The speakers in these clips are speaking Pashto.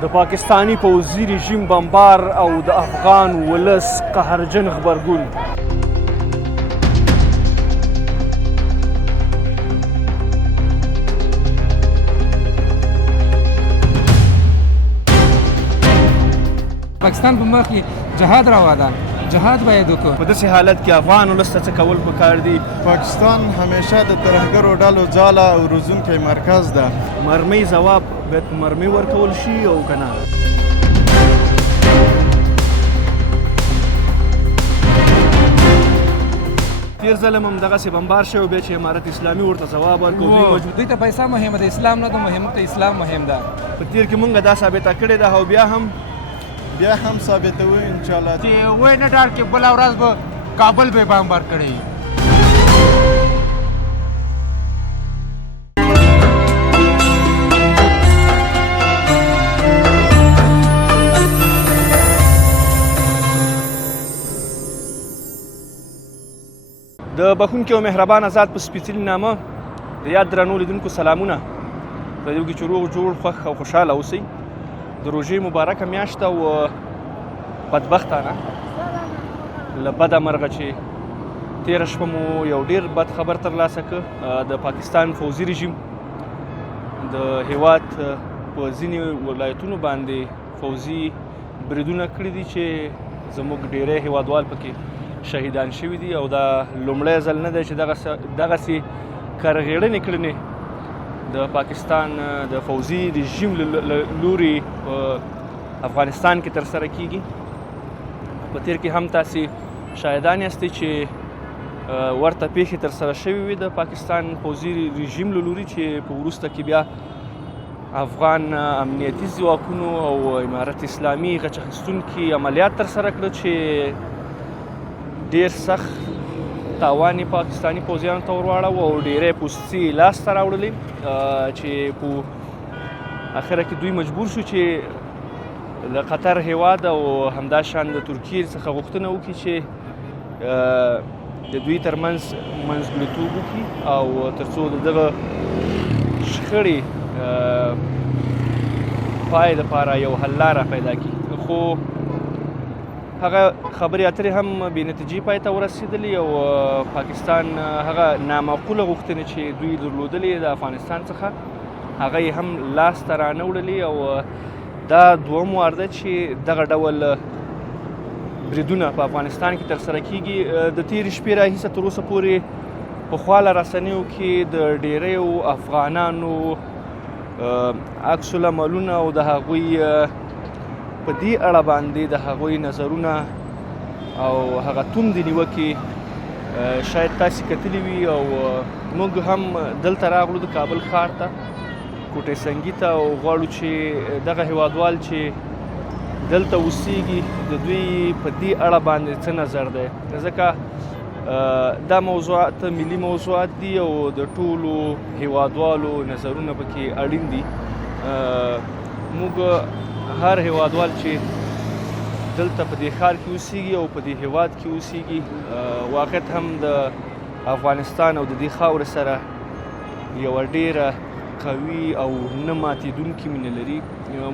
د پاکستانی پوځي رژیم بمبار او د افغان ولس قهرجن غبرګون. پاکستان په مخ کې جهاد روا ده، جهاد باید وکړو. په داسې حالت کې افغان ولس ته څه کول پکار دي؟ پاکستان همیشه د ترهګرو ډلو ځاله او روزونکی مرکز ده. مرمۍ ځواب باید په مرمۍ ورکول شي او که نه. تیر ځل هم همدغسې بمبار شوی بیا چې امارت اسلامي ورته ځواب ورکړو. دوی ته پیسه مهمه ده، اسلام نه ده مهم، ته اسلام مهم ده. په تیر کې مونږ دا ثابته کړې ده او بیا هم ثابتوو انشاءالله چې وای نه ډار کې بله ورځ به کابل به بمبار کړی. د بخونکي او مهربان آزاد په سپېڅلي نامه د یاد درنو لیدونکو سلامونه. په دې کې چې روغ جوړ خوښ او خوشحاله اوسئ. د روژې مبارکه میاشت او بدبختانه له بده مرغه چې تېره شپه مو یو ډېر بد خبر ترلاسه کړ. د پاکستان پوځي رژیم د هیواد په ځینې ولایتونو باندې پوځي بریدونه کړي دي چې زموږ ډېری هیوادوال پکې شهیدان شوي دي او دا لومړی ځل نه دی چې دغسې کرغېړنې کړنې د پاکستان د پوځي رژیم له لوري په افغانستان کې ترسره کیږي. په تیر کې هم تاسې شاهدان یاستئ چې ورته پیښې ترسره شوې وي د پاکستان پوځي رژیم له لوري چې په وروسته کې بیا افغان امنیتي ځواکونو او امارت اسلامي غچ اخیستونکي عملیات ترسره کړل چې ډېر سخت تاوان یې پاکستاني پوځیانو ته ور واړوه او ډېری پوستې لاسته راوړلې چې په اخره کې دوی مجبور شو چې د قطر هیواد او همداشان د ترکیې څخه غوښتنه وکړي چې د دوی ترمنځ منځګړیتوب وکړي او تر څو د دغه شخړې پای دپاره یو حل لاره پیدا کړي. خو هغه خبرې اترې هم بې نتیجې پای ته ورسېدلې او پاکستان هغه نامعقوله غوښتنې چې دوی درلودلې د افغانستان څخه هغه یې هم لاسته رانه وړلې او دا دوم وار ده چې دغه ډول بریدونه په افغانستان کې ترسره کیږي. د تېرې شپې راهیسه تر اوسه پورې په خواله رسنیو کې د ډېریو افغانانو عکس العملونه او د هغوی په دې اړه باندې د هغوی نظرونه او هغه توندې نیوکې شاید تاسې کتلي وي او موږ هم دلته راغلو د کابل ښار ته کوټې سنګي ته او غواړو چې دغه هیوادوال چې دلته اوسیږي د دوی په دې اړه باندې څه نظر دی، ځکه دا موضوعات ملي موضوعات دي او د ټولو هیوادوالو نظرونه پکې اړین دي. موږ هر هیوادوال چې دلته په دې ښار کې اوسیږي او په دې هیواد کې اوسیږي واقعیت هم د افغانستان او د دې خاورې سره یوه ډېره قوي او نه ماتېدونکې مینه لري.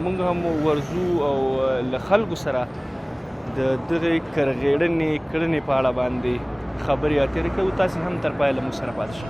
موږ هم ورځو او له خلکو سره د دغې کرغېړنې کړنې په اړه باندې خبرې اترې کوو. تاسې هم تر پایه له موږ سره پاتې شئ.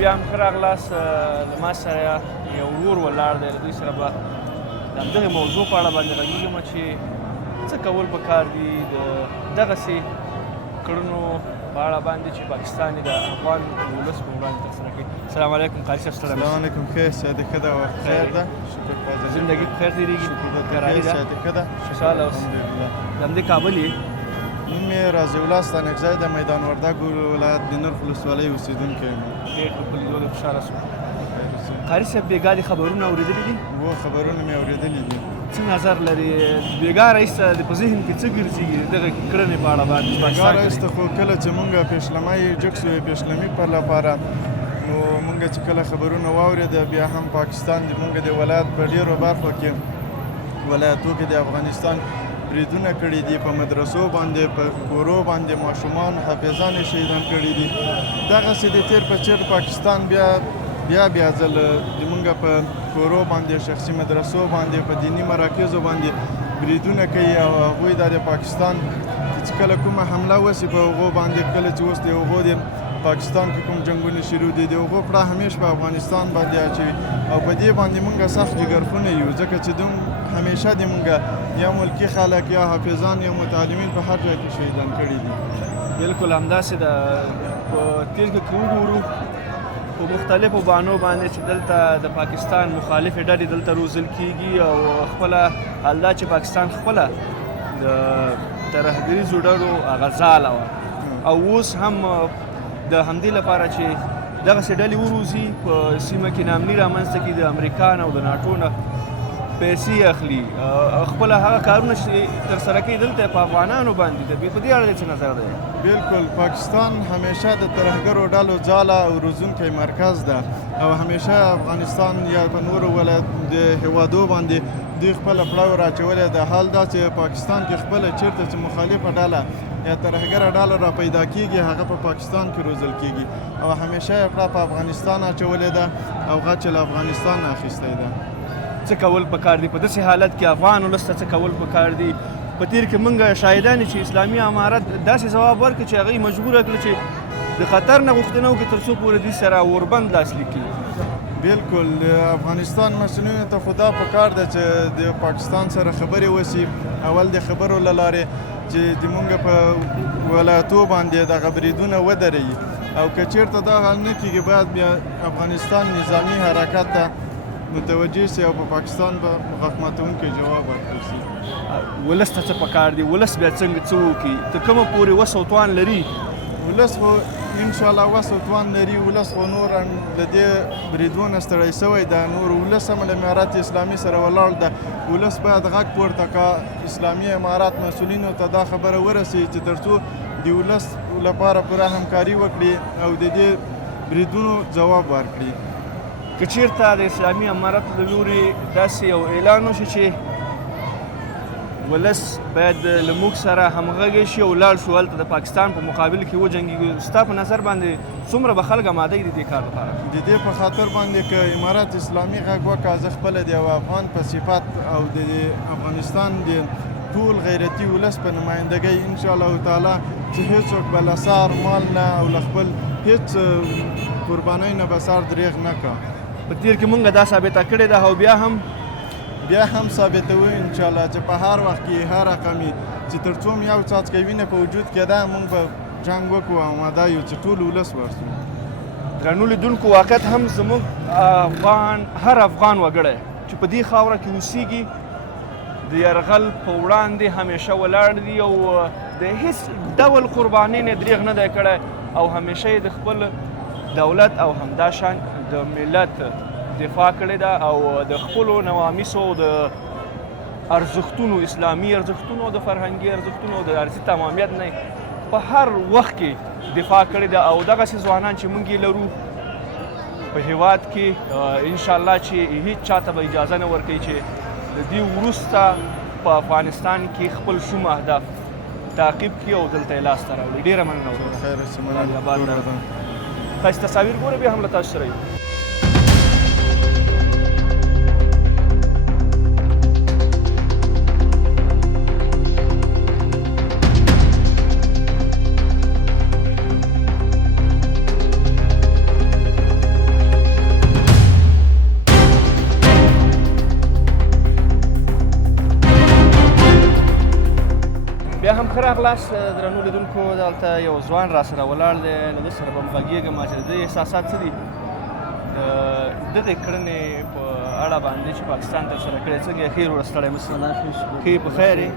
بیا هم ښه راغلاست. له ما سره یو ورور ولاړ دی، له دوی سره به د همدغې موضوع په اړه باندې غږېږم چې څه کول پکار دي د دغسې کړنو په اړه باندې چې پاکستان یې د افغان ولس په وړاندې ترسره کوي. السلام علیکم قاري صاحب. السلام علیکم. ښه سعید ښه ده، وخت خیر ده، شکر په زندګي په خیر تېرېږي، کراري ده، سعید ښه ده، خوشحاله اوسې. الحمدلله. د همدې کابل یې؟ نوم یې راضي الله ستانکزی د میدان وردګ ولایت د نرخ ولسوالۍ اوسېدونکی یم. ډېر ښه، په لیدلو خوشحاله شوم. قاري صاحب بېګا دې خبرونه اورېدلي دي؟ خبرونه مې اورېدلي دي. څه نظر لري بېګا رئیس ته د په ذهن کې څه ګرځېږي دغه کړنې په اړه باندې چې پاکستان بېګا رئیس کوي؟ ته خو کله چې مونږ پیشلمۍ جګ شوې پیشلمي پر لپاره نو مونږ چې کله خبرونه واورېده بیا هم پاکستان د مونږ د ولایت په ډېرو برخو کې ولایتو کې د افغانستان بریدونه کړي دي په مدرسو باندې په کورو باندې ماشومان حافظان یې شهیدان کړي دي دغسې د تیر په څېر پاکستان بیا ځل د مونږ په کورو باندې شخصي مدرسو باندې په دینی مراکزو باندې بریدونه کوي او هغوی دا د پاکستان چې کله کومه حمله وسي په هغو باندې کله چې اوس د هغو د پاکستان کې کوم جنګونه شروع دي د هغو پړه همیش په افغانستان باندې اچوي او په دې باندې مونږ سخت جګرخونه یو ځکه چې دوم همیشه د مونږ یا ملکي خلک یا حافظان یا متعلمین په هر ځای کې شهیدان کړي دي بالکل همداسې د په تیر کې که وګورو په مختلفو بانو باندې چې دلته د پاکستان مخالفې ډلې دلته روزل کیږي او خپله حال دا چې پاکستان خپله د ترهګریزو ډلو هغه ځاله وه او اوس هم د همدې لپاره چې دغسې ډلې وروزي په سیمه کې ناامني رامنځته کړي د امریکا نه او د ناټو نه پیسې اخلي خپله هغه کارونه چې ترسره کوي دلته په افغانانو باندې د په دې اړه څه نظر دی؟ بالکل پاکستان همیشه د ترهګرو ډلو ځاله او روزونکی مرکز ده او همیشه افغانستان یا په نورو ولایت د هیوادو باندې دوی خپله پړاو راچولی ده حال دا چې پاکستان کې خپله چېرته چې مخالفه ډله یا ترهګره ډله را پیدا کېږي هغه په پاکستان کې روزل کېږي او همیشه یې پړه په افغانستان اچولې ده او غچ له افغانستان اخیستی ده څه کول پکار دي په داسې حالت کې افغان ولس ته څه کول پکار دي په تیر کې موږ شاهدان چې اسلامي امارت داسې ځواب ورکړي چې هغوی مجبوره کړي چې د خطر نه غوښتنه وکړي تر څو پورې دوی سره اوربند لاسلیک کړي بالکل افغانستان مسؤلینو ته خو دا پکار ده چې د پاکستان سره خبرې وسي اول د خبرو له لارې چې د مونږ په ولایتو باندې دغه بریدونه ودرېږي او که چېرته دا حال نه کېږي باید بیا افغانستان نظامي حرکت ته متوجه سي او په پاکستان به مقاومتونکی جواب ورکړي سي ولس ته څه پکار دي ولس بیا څنګه څه وکړي تر کومه پورې وس او توان لري ولس خو انشاءالله وس او توان لري ولس خو نور له دې بریدونه ستړی سوی ده نور ولس هم له امارت اسلامي سره ولاړ ده ولس باید غږ پورته کړه اسلامي امارت مسؤلینو ته دا خبره ورسوي چې تر څو د ولس لپاره پوره همکاري وکړي او د دې بریدونو ځواب ورکړي که چېرته د اسلامي امارت له لورې داسې یو اعلان وشي چې ولس باید له موږ سره همغږی شي او ولاړ شو هلته د پاکستان په مقابل کې وجنګېږو ستا په نظر باندې څومره به خلک اماده دي دې کار لپاره د دې په خاطر باندې که امارت اسلامي غږ وکړه زه خپله د یو افغان په صفت او د افغانستان د ټول غیرتي ولس په نمایندګۍ انشاءالله تعالی چې هېڅوک به له سار مال نه او له خپل هېڅ قربانۍ نه به سر دریغ نه کړه په تیر کې مونږ دا ثابته کړې ده او بیا هم ثابتوو انشاءالله چې په هر وخت کې هر رقمي چې تر څو یو څاڅکی وینه په وجود کې ده مونږ به جنګ وکړو او اماده یو چې ټول ولس ورسو درنو لیدونکو واقعیت هم زموږ هر افغان وګړی چې په دې خاوره کې اوسیږي د یرغل په وړاندې همیشه ولاړ دي او د هیڅ ډول قربانۍ نه دریغ نه دی کړی او همیشه یې د خپل دولت او همداشان د ملت دفاع کړې ده او د خپلو نوامیسو د ارزښتونو اسلامي ارزښتونو د فرهنګي ارزښتونو د ارضي تمامیت نه په هر وخت کې دفاع کړې ده او دغسې ځوانان چې موږ یې لرو په هیواد کې انشاءالله چې هیڅ چاته به اجازه نه ورکوي چې د دې وروسته په افغانستان کې خپل شوم اهداف تعقیب کړي او دلته یې لاسته راوړي ډېره مننه خیر ښایسته تصاویر ګوره بیا هم له تاسو سره یو بیا هم ښه راغلاست درنو لیدونکو دلته یو ځوان را سره ولاړ دی له ده سره به هم غږېږم چې د دې احساسات څه دي د دغې کړنې په اړه باندې چې پاکستان ترسره کړې څنګه یې خیر وړه ستړی مه ښه ښه په خیر یې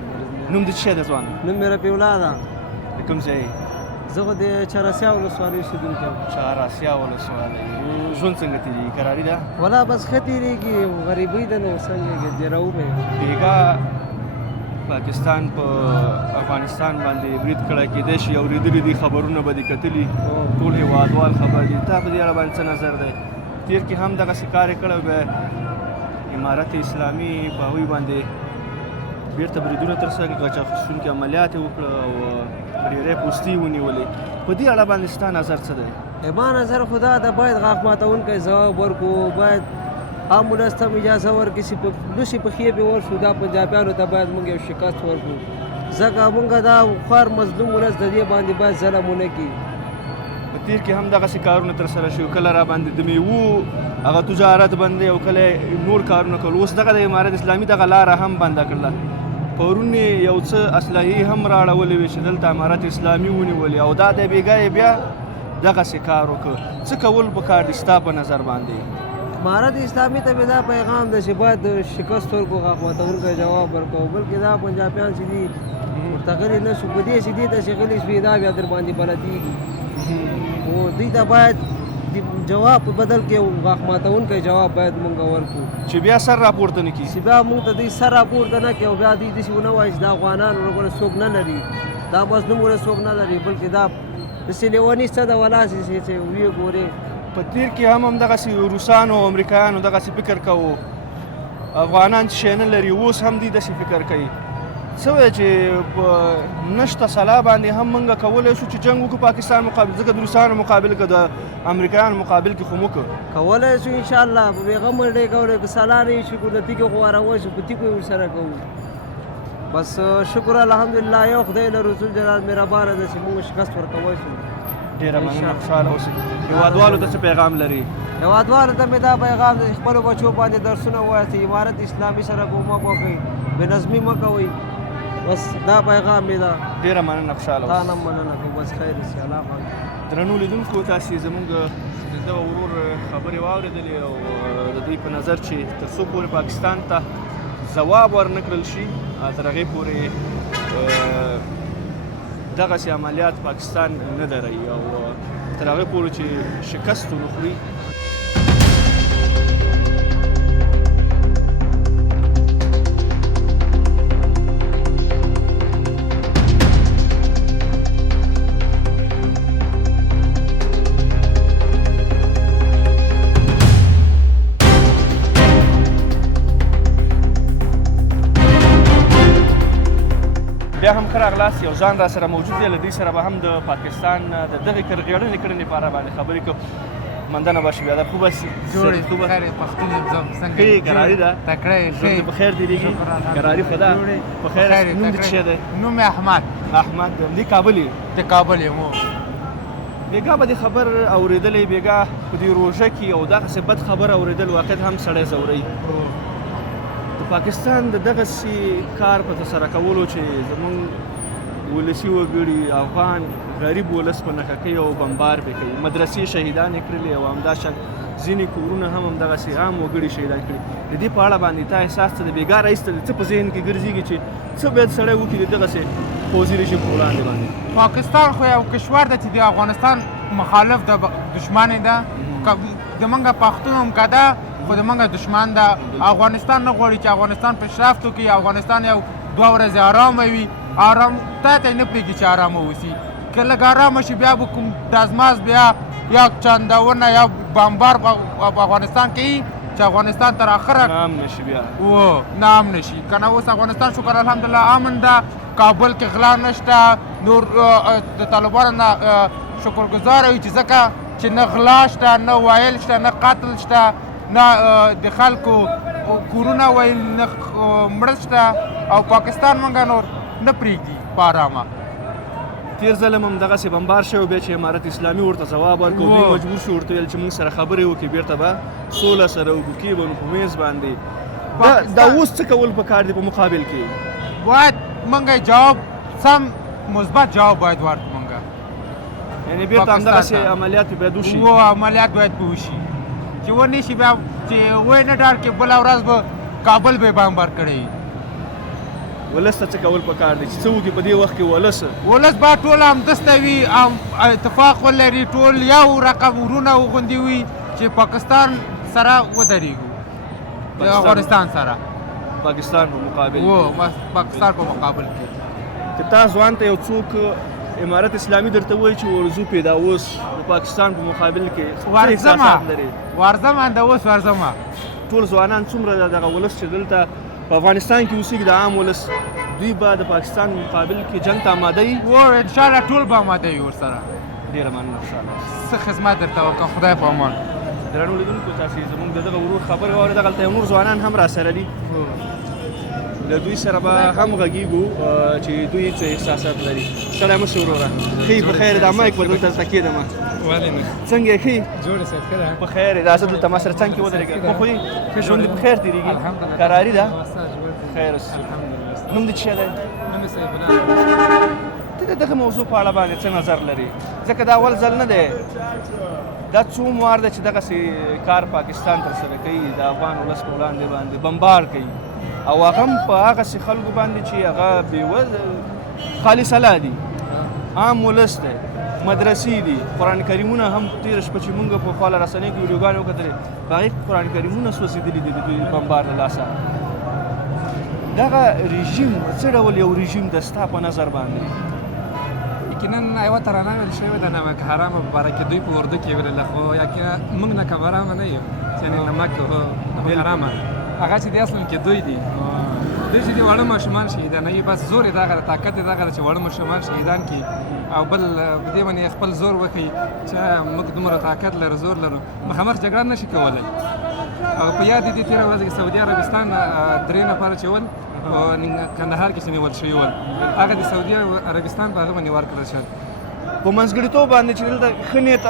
نوم دې څه شی دی ځوان نوم مې رفیع الله ده د کوم ځای زه خو د چهاراسیا ولسوالۍ اوسېدونکی یم. چهاراسیا ولسوالۍ ژوند څنګه تېرېږي کراري ده ولا بس ښه تېرېږي غریبۍ ده نو څنګه ډېرو به یم. بېګا پاکستان په افغانستان باندې برید کړی کېدای شي اورېدلي دي خبرونه به دې کتلي ټول هېوادوال خبر دي تا په دې اړه باندې څه نظر دی تېر کې هم دغسې کار یې کړی بیا امارت اسلامي په هغوی باندې بېرته بریدونه ترسره غچ اخیستونکي عملیات یې وکړه او ډېری پوستې یې ونیولې په دې اړه باندې ستا نظر څه دی ما نظر خدا ده باید غاښ ماتونکی ځواب ورکړو باید امبولانس ته هم اجازه ورکړي چې په لوسې پښې پې ورشو دا پنجابیانو ته باید موږ یو شکست ورکړو ځکه موږ دا خوار مظلوم ولس د دې باندې باید ظلم ونه کړي. په تېر کې هم دغسې کارونه ترسره شوي کله را باندې د میوو هغه تجارت بند دی او کله نور کارونه کول اوس دغه د امارت اسلامي دغه لاره هم بنده کړله پرون یو څه اسلحې هم راړولې وې چې دلته امارت اسلامي ونیولې او دا د بېګا یې بیا دغسې کار وکړه څه کول پکار دي ستا په نظر باندې امارت اسلامي ته مې دا پیغام ده چې باید د شکست ورکړو غاښ ماتونکی جواب ورکړو بلکې دا پنجابیان چې دي ورته غلي نه شو په دې چې دې ته چې غلي شوي دا بیا در باندې بلدېږي نو دوی ته باید جواب په بدل کې غاښ ماتونکی جواب باید مونږ ورکړو چې بیا سر راپورته نه کړي چې بیا مونږ ته دوی سر راپورته نه کړي او بیا دوی داسې ونه وایي چې دا افغانان ورغوره څوک نه لري دا مظلوم ورغوره څوک نه لري بلکې دا داسې لیوني څه ده ولا چې ویې ګورې په تېر کې هم همدغسې روسانو او امریکایانو دغسې فکر کوو افغانان چې شی نه لري اوس هم دوی داسې فکر کوي څه وایي چې په نشته سلا باندې هم موږ کولی شو چې جنګ وکړو پاکستان مقابل ځکه د روسانو مقابل که د امریکایانو مقابل کې خو مو وکړو کولی شو انشاءالله په بېغمه ډې کولی که سلا نه وي شکر د تیږې خو وارولی شو په تیږو یې ورسره کوو بس شکر الحمدلله یو خدای له رسول جلال مهربانه ده چې موږ شکست ورکولی شو ډېره مننه خوشحاله اوسئ هېوادوالو ته څه پیغام لري هېوادوالو ته مې دا پیغام دی چې خپلو بچو باندې درسونه ووایاستئ امارت اسلامي سره کومک وکړئ بېنظمي مه کوئ بس دا پیغام مې ده ډېره مننه خوشحاله تا نه مننه کوم بس خیر شي الله پاک درنو لیدونکو تاسې زموږ د دغه ورور خبرې واورېدلې او د دوی په نظر چې تر څو پورې پاکستان ته ځواب ورنه کړل شي تر هغې پورې دغسې عملیات پاکستان نه دروي او تر هغې پورې چې شکست ونه خوري بیا هم ښه راغلاست یو ځان را سره موجود دی له دوی سره به هم د پاکستان د دغې کرغېړنې کړنې په اړه باندې خبرې کوو مننه باشه بیادر خوب هستی جوړې خوب خیر پښتون یم څنګه ښه کراري ده تکړه یې ژوند په خیر تېرېږي کراري خدا په خیر نوم دې څه شی دی نوم مې احمد احمد دی کابل یې د کابل یم بېګا به دې خبر اورېدلی بېګا په دې روژه کې او دغسې بد خبر اورېدل واقعیت هم سړی ځوروي د پاکستان د دغسې کار په ترسره کولو چې زموږ ولسي وګړي افغان غریب ولس په نښه کوي او بمبار پرې کوي مدرسې شهیدان یې کړلې او همداشان ځینې کورونه هم همدغسې عام وګړي شهیدان کړي د دې په اړه باندې تا احساس ته د بېګا رئیس ته څه په ذهن کې ګرځېږي چې څه باید سړی وکړي د دغسې پوځي رژیم په وړاندې باندې پاکستان خو یو کشور ده چې د افغانستان مخالف د دشمن ده د موږ پښتون هم که ده خو د موږ دشمن ده افغانستان نه غواړي چې افغانستان پیشرفت وکړي افغانستان یو 2 ورځې ارامه وي ارام تا ته یې نه پرېږدي چې ارامه اوسي که لږ ارامه شي بیا به کوم ډزماز بیا یا چندونه یا بمبار په افغانستان کوي چې افغانستان تر اخره نام نشي بیا نه امن شي که نه اوس افغانستان شکر الحمدلله امن ده کابل کې غلا نشته نور د طالبانو نه شکرګزاره یو چې ځکه چې نه غلا شته نه وایل شته نه قتل شته نه د خلکو کورونه وایل نه مړه شته او پاکستان موږ نور نه پرېږدي په ارامه تیر ځل هم همدغسې بمبار شوی بیا چې امارت اسلامي ورته ځواب ورکړو دوی مجبور شو ورته ویل چې موږ سره خبرې وکړي بیرته به سوله سره وکړو کېږي به نو په میز باندې دا اوس څه کول پکار دي په مقابل کې باید موږ جواب سم مثبت جواب باید ورکړو موږ یعنې بیرته همدغسې عملیات باید وشي عملیات باید به وشي چې ونه شي بیا چې وایي نه ډار کې بله ورځ به کابل به بمبار کړی ولس ته څه کول پکار دي چې څه وکړي په دې وخت کې ولس با ټول همدسته وي اتفاق ولري ټول یو رقم ورونه وغوندي وي چې پاکستان سره ودرېږو د افغانستان سره پاکستان په مقابل پاکستان په مقابل کې که تا ځوان ته یو څوک امارت اسلامي درته وایي چې ورځو پیدا اوس د پاکستان په مقابل کې ورځمه د اوس ورځمه ټول ځوانان څومره دغه ولس چې دلته په افغانستان کې اوسېږي د عام ولس دوی به د پاکستان مقابل کې جنګ ته آماده وي انشاءالله ټول به آماده وي ورسره ډېره مننه انشاءالله څه خدمت درته وکړه خدای په امان درنو لیدونکو تاسې زموږ د دغه ورور خبرې واورېده دغلته یو نور ځوانان هم راسره دي له دوی سره به هم غږیږو چې دوی څه احساسات لري سلام وسې وروره ښه په خیر دا مایک ور دلته تکېدم ولې نه څنګه یې ښه جوړه صاحب ښه ده په خیر راځه دلته ما سره څنګ کې ودرېږه خو ژوند دې په خیر تېرېږي قراري ده خیر اوس نوم دې څه شی دی نوم یې سیف الله ته د دغه موضوع په اړه باندې څه نظر لري ځکه دا اول ځل نه دی دا څو موار ده چې دغسې کار پاکستان ترسره کوي د افغان ولس په وړاندې باندې بمبار کوي او هغه هم په هغسې خلکو باندې چې هغه خالص الله دي عام ولس دی مدرسې دي قرآن کریمونه هم تېره شپه چې مونږ په خواله رسنۍ کې ویډیوګانې وکتلې په هغې کې قرآن کریمونه سوځېدلي دي د دوی بمبار له لاسه دغه رژیم څه ډول یو رژیم ده ستا په نظر باندې یقینا یوه ترانه ویل شوې ده نمک حرام په باره کې دوی په اردو کې ویلله خو یقینا موږ نه کبرامه نه یو یعنې نمک حرامه هغه چې دی اصل کې دوی دي دوی چې دي واړه ماشومان شهیدان یي بس زور یې دغه ده طاقت یې دغه ده چې واړه ماشومان شهیدان کړي او بل په دې باندې خپل زور وکړي چې موږ دومره طاقت لرو زور لرو مخامخ جګړه نه شي کولی او په یاد دي تېره ورځ کې سعودي عربستان 3 نفره چې ول په کندهار کې چې نیول شوي ول هغه د سعودي عربستان په هغه باندې ورکړل شول په منځګړیتوب باندې چې دلته ښه نیت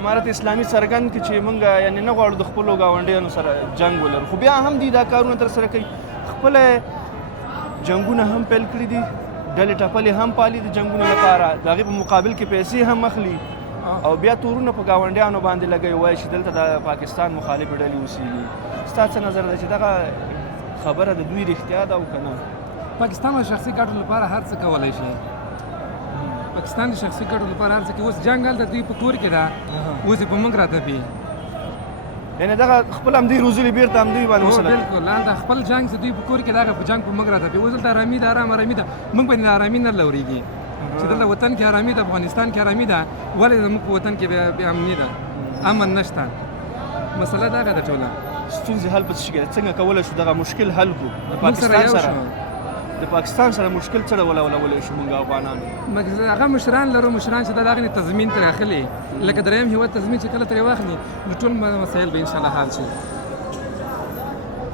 امارت اسلامي څرګند کړي چې موږ یعنې نه غواړو د خپلو ګاونډیانو سره جنګ ولرو خو بیا هم دوی دا کارونه ترسره کوي خپله جنګونه هم پیل کړي دي ډلې ټپلې هم پالي د جنګونو لپاره د هغې په مقابل کې پیسې هم اخلي او بیا تورونه په ګاونډیانو باندې لګوي وایي چې دلته د پاکستان مخالفې ډلې اوسېږي ستا څه نظر ده چې دغه خبره د دوی رښتیا ده او که نه پاکستان د شخصي ګټو لپاره هر څه کولی شي پاکستان د شخصي ګټو لپاره هر څه کوي اوس جنګ هلته دوی په کور کې ده اوس یې په موږ راتپي یعنې دغه خپل همدوی روزلي بېرته همدوی باندې وسله بلکل هلته خپل جنګ چې دوی په کور کې د هغه په جنګ په موږ راتپي اوس دلته ارامي ده ارامي ده موږ باندې ارامي نه لورېږي چې دلته وطن کې ارامي ده افغانستان کې ارامي ده ولې زموږ په وطن کې بې امني ده امن نشته مسله دغه ده ټوله ستونزې حل په څه شي څنګه کولی شو دغه مشکل حل کړو د پاکستان سره مشکل څه ډول حلولی شو موږ افغانانو هغه مشران لرو مشران چې د هغې تضمین ترې اخلي لکه دریم هېواد تضمین چې کله ترې واخلي نو ټول مسایل به انشاءالله حل شي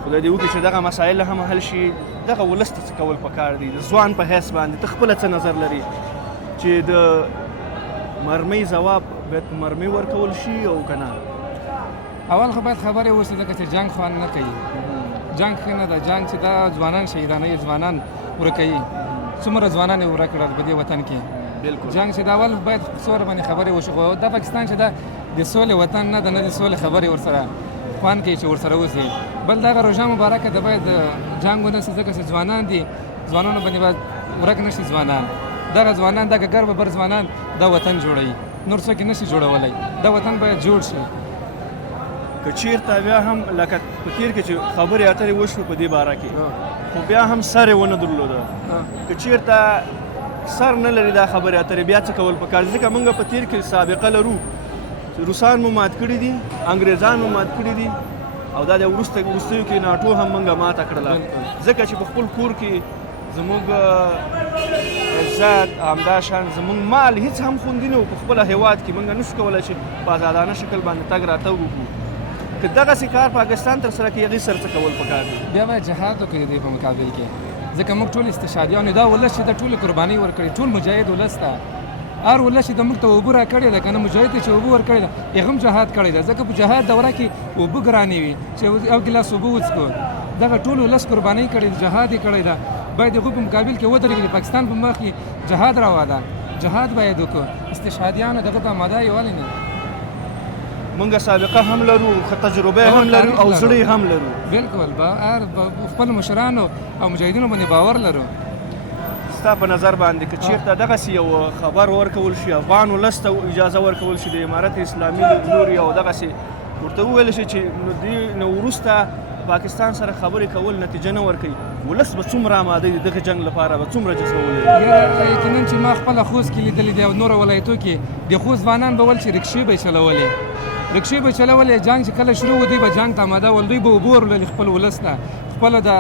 خدای دې وکړي چې دغه مسایل هم حل شي دغه ولس ته څه کول پکار دي د ځوان په حیث باندې ته خپله څه نظر لري چې د مرمۍ ځواب باید په مرمۍ ورکول شي او که نه اول خو باید خبرې وشي ځکه چې جنګ خوند نه کوي جنګ ښه نه ده جنګ چې دا ځوانان شهیدانوي ځوانان ورکوي څومره ځوانان یې ورک کړل په دې وطن کې بلکل جنګ چې دا اول باید څوره باندې خبرې وشي خو دا پاکستان چې دا د سولې وطن نه ده نه د سولې خبرې ورسره خوند کوي چې ورسره اوسي بل دغه روژه مبارکه ده باید جنګ ونه شي ځکه چې ځوانان دي ځوانانو باندې باید ورک نه شي ځوانان دغه ځوانان دغه ګر ببر ځوانان دا وطن جوړوي نور څوک یې نه شي جوړولی دا وطن باید جوړ شي که چېرته بیا هم لکه په تېر کې چې خبرې اترې وشوې په دې باره کې خو بیا هم سر یې ونه درلوده که چېرته سر نه لري دا خبرې اترې بیا څه کول پکار دي ځکه موږ په تېر کې سابقه لرو روسان مو مات کړي دي انګریزان مو مات کړي دي او دا د وروستیو کې ناټو هم موږ ماته کړله ځکه چې په خپل کور کې زموږ عزت همداشان زموږ مال هیڅ هم خوندي نه و په خپله هېواد کې موږ نشو کولی چې په ازادانه شکل باندې تګ راتګ وکړو که دغسې کار پاکستان ترسره کړي هغې سره څه کول پکار دي بیا باید جهاد وکړي د دې په مقابل کې ځکه موږ ټول استشهادیان یو دا ولس چې د ټولې قربانۍ ورکړې ټول مجاهد ولس ته هر ولس چې د موږ ته اوبه راکړې ده که نه مجاهد ته چې اوبه ورکړې ده هغه هم جهاد کړی ده ځکه په جهاد دوره کې اوبه ګرانې وي چې یو ګیلاس اوبه وڅښو دغه ټول ولس قربانۍ کړې ده جهاد یې کړی ده باید د هغوی په مقابل کې ودرېږي د پاکستان په مخ کې جهاد روا ده جهاد باید وکړو استشهادیانو دغه ته آماده یې ولې نه مونږ سابقه هم لرو ښه تجربه هم لرو او زړه هم لرو. بالکل خپل مشرانو او مجاهدینو باندې باور لرو. ستا په نظر باندې که چېرته دغسې یو خبر ورکول شي افغان ولس ته اجازه ورکول شي د امارت اسلامي له لوري او دغسې ورته وویل شي چې نو دې نه وروسته پاکستان سره خبرې کول نتیجه نه ورکوي، ولس به څومره آماده دي دغه جنګ لپاره به څومره جذبولی؟ یقینا چې ما خپله خوست کې لیدلي دي او نورو ولایتو کې د خوست ځوانان به ول چې رکشې به یې چلولې، رکشې به یې چلولې. جنګ چې کله شروع و دوی به جنګ ته آماده ول، دوی به اوبه وروللې خپل ولس ته، خپلو د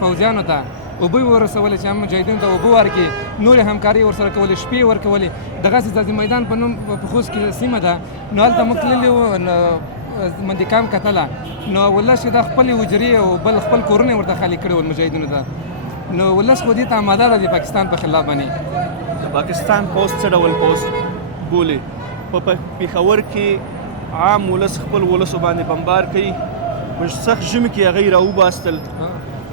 پوځیانو ته اوبه یې ورسولې چې هم مجاهدینو ته اوبه ورکړي، نورې همکاري ورسره کولې، شپې یې ورکولې. دغسې ځاځي میدان په نوم په خوست کې سیمه ده، نو هلته موږ تللي وو، مندکام کتله، نو ولس چې دا خپلې حجرې او بل خپل کورونه ورته خالي کړي ول مجاهدینو ته، نو ولس خو دې ته آماده ده د پاکستان په خلاف باندې. د پاکستان پوځ څه ډول پوځ بولي؟ په پېښور کې عام ولس خپل ولسو باندې بمبار کوي، په سخت ژمي کې هغوی راوباستل،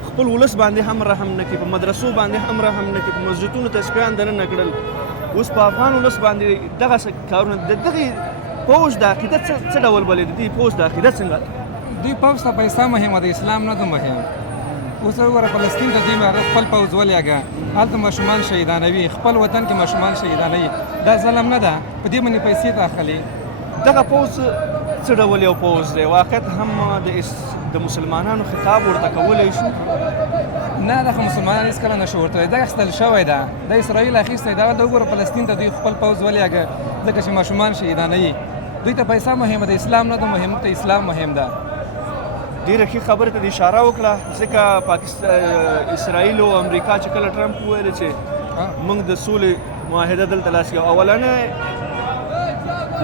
خپل ولس باندې هم رحم نه کوي، په مدرسو باندې هم رحم نه کوي، په مسجدونو ته سپیان دننه کړل. اوس په افغان ولس باندې دغسې کارونه د دغې پوځ د عقیدت څه ډول بلې د دې پوځ د عقیدت څنګه؟ دوی پوځ ته پیسه مهمه ده، اسلام نه ده مهم. اوس وګوره فلسطین ته دوی خپل پوځ ولېږه، هلته ماشومان شهیدانوي، خپل وطن کې ماشومان شهیدانوي، دا ظلم نه ده؟ په دې باندې پیسې ته اخلي. دغه پوځ څه ډول یو پوځ دی؟ واقعیت هم د مسلمانانو خطاب ورته کولی شو؟ نه دغه مسلمانان هېڅکله نه شو ورته ویلی، دا اخیستل شوی ده، د اسرائیل اخیستی دا. د وګوره فلسطین ته دوی خپل پوځ ولېږه ځکه چې ماشومان شهیدانوي. دوی ته پیسه مهمه ده، اسلام نه ده مهم، ته اسلام مهم ده. ډېره ښې خبرې ته د اشاره وکړه، ځکه اسرائیل او امریکا چې کله ټرمپ وویل چې موږ د سولې معاهده دلته لاسلیک کوو، اولنی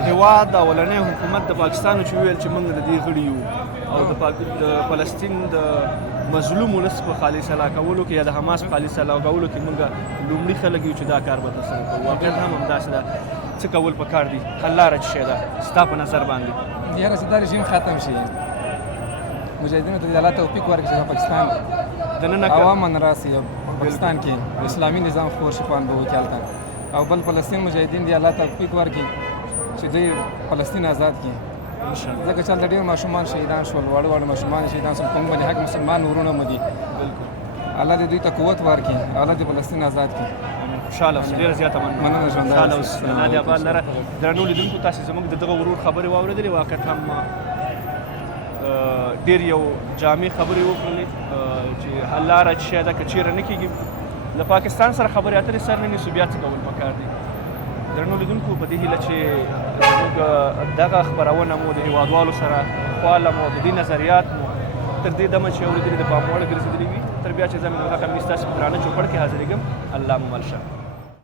هېواد اولنی حکومت د پاکستان چې وویل چې موږ د دې غړي یو او د فلسطین د مظلوم ولس په خالي سلا کولو کې یا د حماس په خالي سلا کولو کې موږ لومړي خلک یو چې دا کار به ترسره کوو. واقعیت هم همداسې ده، څه کول پکار دي؟ حل لاره څه شی ده ستا په نظر باندې؟ یاره چې دا رژیم ختم شي، مجاهدینو ته د الله توفیق ورکړي چې پاکستان دننه عوامن راسي او پاکستان کې اسلامي نظام خور شفان به وکړي هلته، او بل فلسطین مجاهدین دی الله توفیق ورکړي چې دوی فلسطین آزاد کړي. ځکه چې هلته ډېر ماشومان شهیدان شول، واړه واړه ماشومان شهیدان شول، په موږ باندې حق مسلمان ورونه مو دي. الله دې دوی ته قوت ورکړي، الله دې فلسطین آزاد کړي. خوشحاله اوسه، ډېره زیاته مننه ژوندی خوشحاله اوسه. نادیه آباد لره درنو لیدونکو، تاسې زموږ د دغه ورور خبرې واورېدلې، واقعیت هم ډېر یو جامع خبرې وکړلې چې حل لاره چې شی ده که چېرې نه کېږي له پاکستان سره خبرې اترې سر نه نیسو، بیا څه کول پکار دي؟ درنو لیدونکو، په دې هیله چې زموږ دغه خپرونه مو د هېوادوالو سره خواله مو د دې نظریات مو تر دې دمه چې اورېدلې د پام وړ ګرځېدلې وي، تر بیا چې زه مې دغه کمیس تاسې په درانه چوپړ کې حاضرېږم. الله مو مل شه.